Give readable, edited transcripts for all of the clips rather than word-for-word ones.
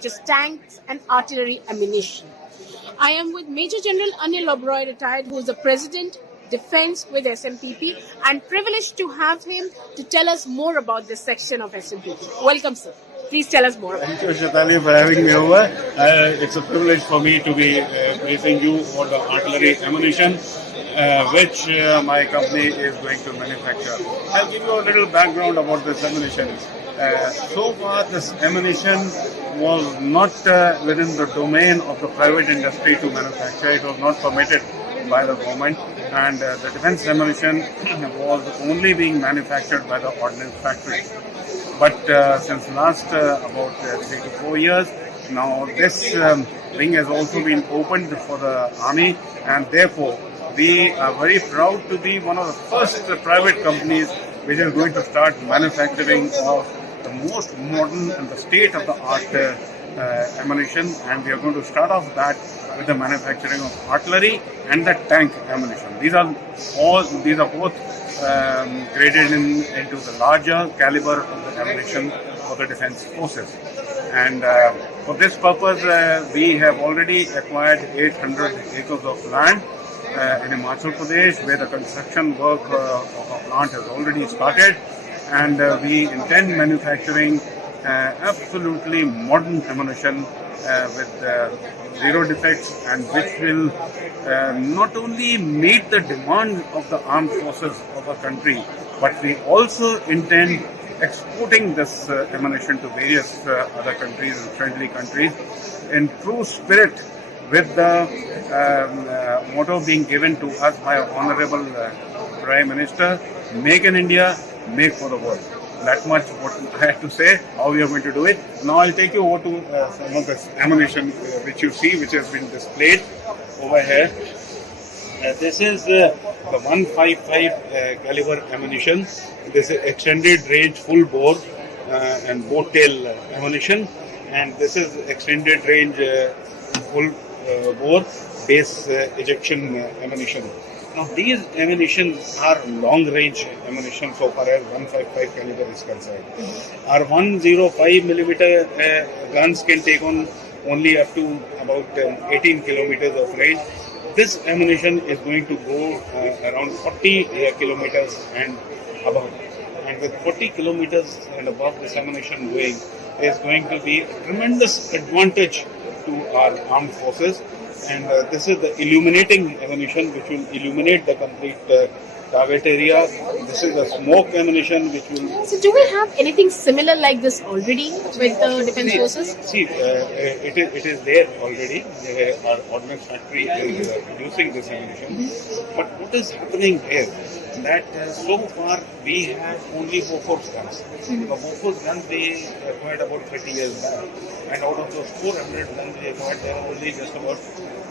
just tanks and artillery ammunition. I am with Major General Anil Oberoi, retired, who is the President, Defense with SMPP, and privileged to have him to tell us more about this section of SMPP. Welcome, sir. Please tell us more. Thank you, Shetali, for having me over. It's a privilege for me to be briefing you for the artillery ammunition, which my company is going to manufacture. I'll give you a little background about this ammunition. So far, this ammunition was not within the domain of the private industry to manufacture. It was not permitted by the government, and the defense ammunition was only being manufactured by the ordnance factory. But since last about 3 to 4 years, now this wing has also been opened for the army, and therefore we are very proud to be one of the first private companies which is going to start manufacturing of the most modern and the state-of-the-art ammunition, and we are going to start off that with the manufacturing of artillery and the tank ammunition. These are both graded into the larger caliber of the ammunition for the defense forces. And for this purpose, we have already acquired 800 acres of land in Himachal Pradesh, where the construction work of our plant has already started, and we intend manufacturing absolutely modern ammunition with zero defects, and which will not only meet the demand of the armed forces of our country, but we also intend exporting this ammunition to various other countries and friendly countries in true spirit, with the motto being given to us by our Honorable Prime Minister, Make in India, Make for the World. That much what I have to say, how we are going to do it. Now I'll take you over to some of this ammunition which you see, which has been displayed over here. This is the 155 caliber ammunition. This is extended range full bore and boat tail ammunition, and this is extended range full bore base ejection ammunition. Now these ammunition are long range ammunition so far as 155 caliber is concerned. Our 105 millimeter guns can take on only up to about 18 kilometers of range. This ammunition is going to go around 40 kilometers and above. And with 40 kilometers and above, this ammunition going is going to be a tremendous advantage to our armed forces. And this is the illuminating ammunition, which will illuminate the complete target area. This is the smoke ammunition, which will... So do we have anything similar like this already with the defense forces? See, it is there already. Our ordnance factory is producing this ammunition. But what is happening here? That so far we have only Bofors guns. The Bofors guns we acquired about 30 years back, and out of those 400 guns we acquired, there are only just about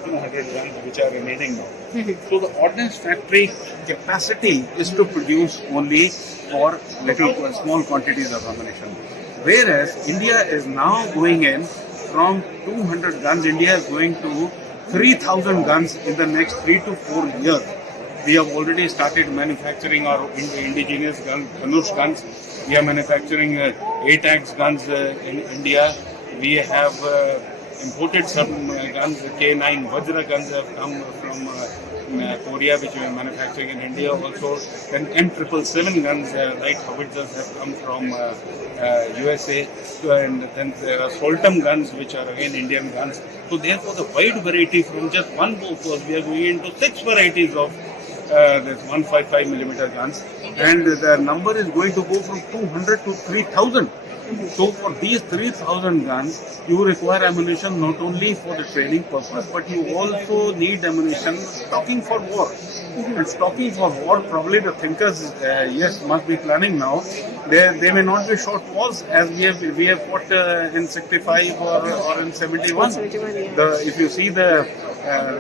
200 guns which are remaining now. So the ordnance factory capacity is to produce only for small quantities of ammunition. Whereas India is now going in from 200 guns, India is going to 3,000 guns in the next 3 to 4 years. We have already started manufacturing our indigenous guns, Dhanush guns. We are manufacturing ATAGS guns in India. We have imported some guns, K9 Vajra guns have come from Korea, which we are manufacturing in India also. Then M777 guns, light howitzers, have come from USA. And then there are Soltam guns, which are again Indian guns. So therefore the wide variety, from just one Bofors, we are going into 6 varieties of this 155 millimeter guns, and the number is going to go from 200 to 3,000. So for these 3,000 guns, you require ammunition not only for the training purpose, but you also need ammunition stocking for war. And stocking for war, probably the thinkers, yes, must be planning now. They may not be short walls as we have fought in 65 or in 71. If you see the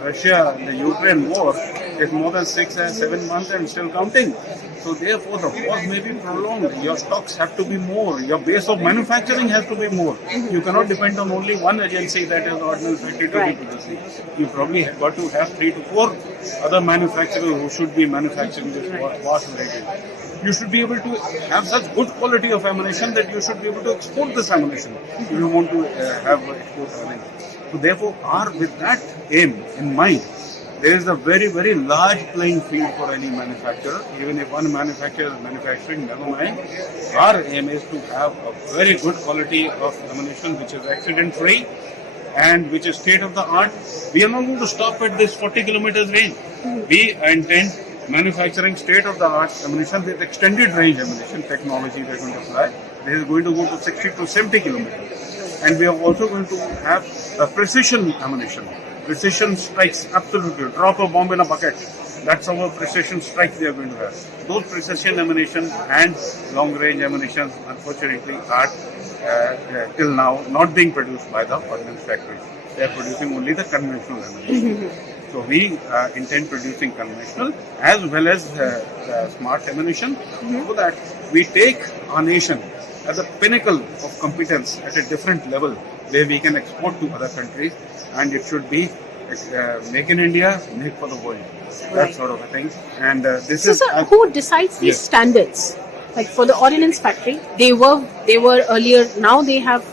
Russia, the Ukraine war, is more than 6 and 7 months and still counting. So therefore the war may be prolonged. Your stocks have to be more. Your base of manufacturing has to be more. You cannot depend on only one agency, that is Ordnance Factory, to be producing. You probably have got to have 3 to 4 other manufacturers who should be manufacturing this vast range. You should be able to have such good quality of ammunition that you should be able to export this ammunition if you want to have export earnings. So therefore, with that aim in mind, there is a very, very large playing field for any manufacturer. Even if one manufacturer is manufacturing, never mind. Our aim is to have a very good quality of ammunition which is accident-free and which is state-of-the-art. We are not going to stop at this 40 kilometers range. We intend manufacturing state-of-the-art ammunition with extended range ammunition technology we are going to apply. This is going to go to 60 to 70 kilometers. And we are also going to have a precision ammunition. Precision strikes, absolutely. Drop a bomb in a bucket. That's our precision strikes we are going to have. Those precision ammunition and long-range ammunition, unfortunately, are till now not being produced by the ordnance factories. They are producing only the conventional ammunition. So we intend producing conventional as well as smart ammunition, so that we take our nation as a pinnacle of competence at a different level where we can export to other countries, and it should be make in India, make for the world. That sort of a thing. And this So, is sir, who decides these standards? Like for the ordnance factory, they were earlier. Now they have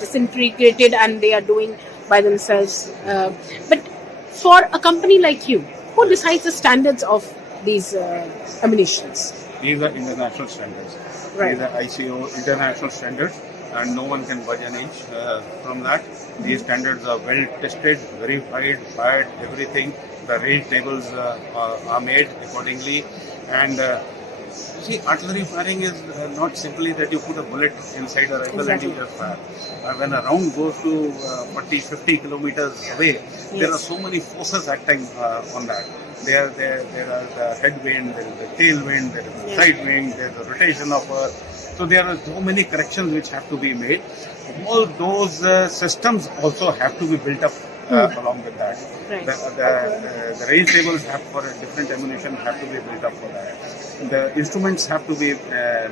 disintegrated and they are doing by themselves. But for a company like you, who decides the standards of these ammunitions? These are international standards. Right. These are ICO international standards, and no one can budge an inch from that. These standards are well tested, verified, fired, everything. The range tables are made accordingly. And see, artillery firing is not simply that you put a bullet inside a rifle and you just fire. When a round goes to 40, 50 kilometers away, there are so many forces acting on that. There are the headwind, there is the tailwind, there is the side wind, there is the rotation of Earth. So there are so many corrections which have to be made. All those systems also have to be built up along with that. Right. The range tables have for different ammunition have to be built up for that. The instruments have to be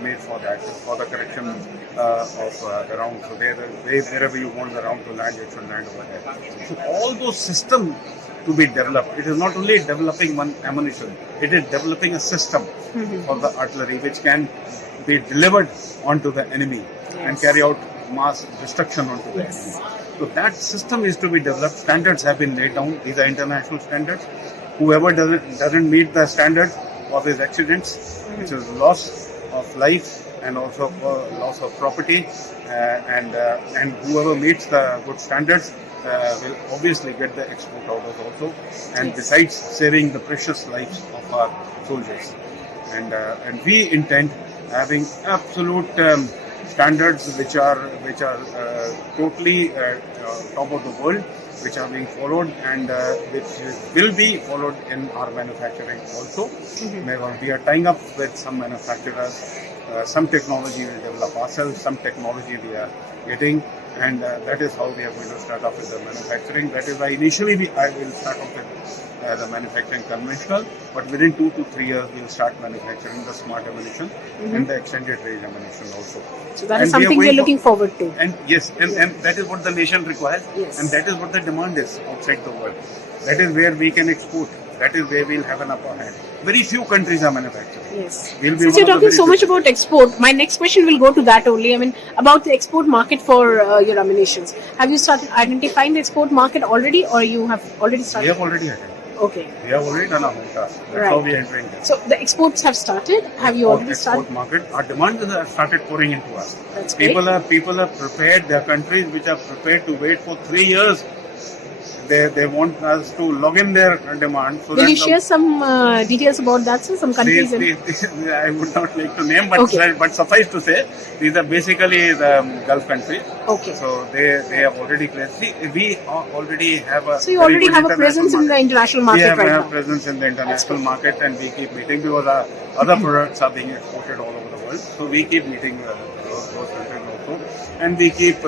made for that, for the correction of the round. So wherever you want the round to land, it should land over there. So all those systems to be developed. It is not only developing one ammunition, it is developing a system for the artillery which can be delivered onto the enemy and carry out mass destruction onto the enemy. So that system is to be developed. Standards have been laid down. These are international standards. Whoever doesn't meet the standard of his accidents, which is loss of life and also loss of property, and whoever meets the good standards will obviously get the export orders also, and besides saving the precious lives of our soldiers. And we intend having absolute standards which are totally top of the world, which are being followed and which will be followed in our manufacturing also. We are tying up with some manufacturers. Some technology we will develop ourselves, some technology we are getting, and that is how we are going to start off with the manufacturing. That is why initially I will start off with the manufacturing conventional, but within 2 to 3 years we will start manufacturing the smart ammunition and the extended range ammunition also. So that is something we are looking forward to. And yes, and that is what the nation requires, Yes. and that is what the demand is outside the world. That is where we can export. That is where we'll have an upper hand. Very few countries are manufacturing. Yes. We'll be Since one you're of the talking very so few much about export, my next question will go to that only. I mean, about the export market for your ammunitions. Have you started identifying the export market already, or you have already We started? have already had it. Okay. We have already done our home task. That's Right. how we are entering this. So the exports have started. Have you already Export started? market. Our demand has started pouring into us. That's great. People are prepared. There are countries which are prepared to wait for 3 years. They want us to log in their demand. So Will that you share some details about that, sir? Some countries? I would not like to name, but, Okay. but suffice to say, these are basically the Gulf countries. Okay. So they have already placed. See, we already have a. So you very already good have a international presence in the market. international We market have right a now. presence in the international market, and we keep meeting because our other products are being exported all over the world. So we keep meeting those countries also, and we keep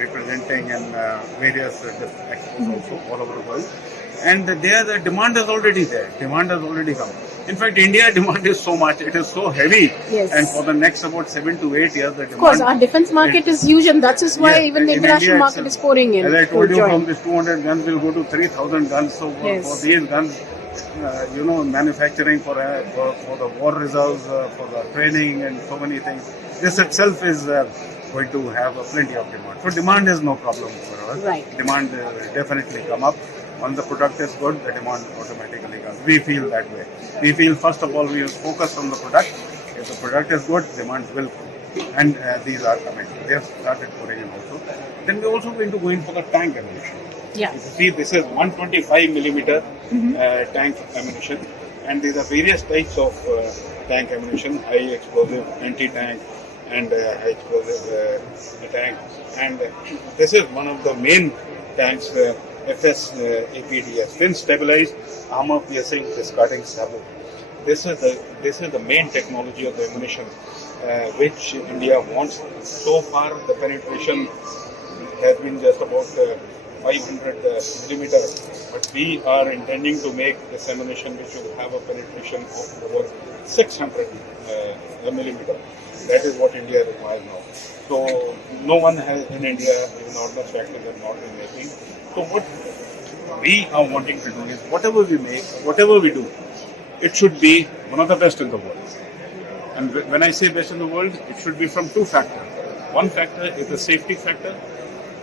representing in various exports also all over the world. And there the demand is already there. Demand has already come. In fact, India demand is so much; it is so heavy, Yes. and for the next about 7 to 8 years, the demand. Of course, our defense market is huge, and that is why Yes, even the in international India market itself, is pouring in. As I told to you, join. from this 200 guns will go to 3,000 guns. So for, Yes. for these guns, manufacturing for the war reserves, for the training, and so many things. This itself is going to have plenty of demand. So demand is no problem for us. Right. Demand definitely come up. Once the product is good, the demand automatically comes. We feel that way. We feel first of all we will focus on the product. If the product is good, demand will come. And these are coming. They have started pouring in also. Then we're also going to go in for the tank ammunition. Yeah. You see, this is 125 millimeter tank ammunition, and these are various types of tank ammunition: high explosive, anti-tank, and high explosive tank. And this is one of the main tanks, FS APDS, fin stabilized armor piercing discarding sabot. This is the main technology of the ammunition which India wants. So far, the penetration has been just about 500 millimeter, but we are intending to make this ammunition which will have a penetration of over 600 millimeter. That is what India requires now. So no one has in India, even ordnance factories have not been making. So what we are wanting to do is whatever we make, whatever we do, it should be one of the best in the world. And when I say best in the world, it should be from two factors. One factor is the safety factor,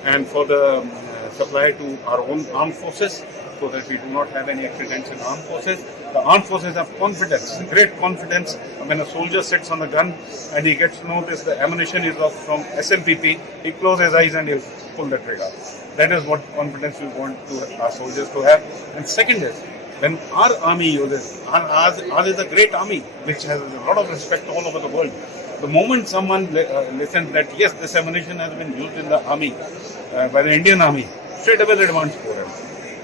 and for the supply to our own armed forces, so that we do not have any accidents in armed forces. The armed forces have confidence, great confidence. When a soldier sits on the gun and he gets to know this, the ammunition is from SMPP, he closes his eyes and he'll pull the trigger. That is what confidence we want to our soldiers to have. And second is, when our army uses, ours is a great army, which has a lot of respect all over the world. The moment someone listens that yes, this ammunition has been used in the army, by the Indian army, straight away the demands pour in.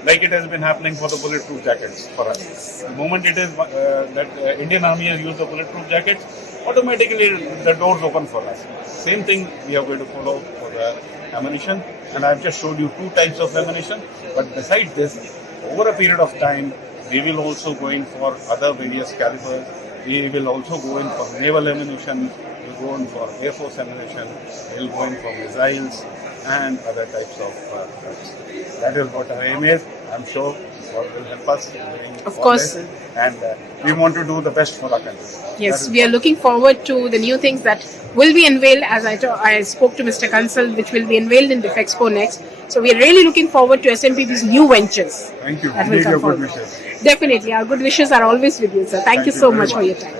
Like it has been happening for the bulletproof jackets for us. The moment it is that Indian army has used the bulletproof jackets, automatically the doors open for us. Same thing we are going to follow for the ammunition, and I've just showed you two types of ammunition. But besides this, over a period of time, we will also go in for other various calibers. We will also go in for naval ammunition. We'll go in for Air Force ammunition. We'll go in for missiles and other types of drugs. That is what our aim is. I'm sure God will help us in doing Of all course. this. And we want to do the best for our country. Yes, That is we are what- looking forward to the new things that will be unveiled, as I spoke to Mr. Kansal, which will be unveiled in Defexpo next. So we are really looking forward to SMPP's new ventures. Thank you. That will Need come your good forward. wishes. Definitely, our good wishes are always with you, sir. Thank you so very much for your time.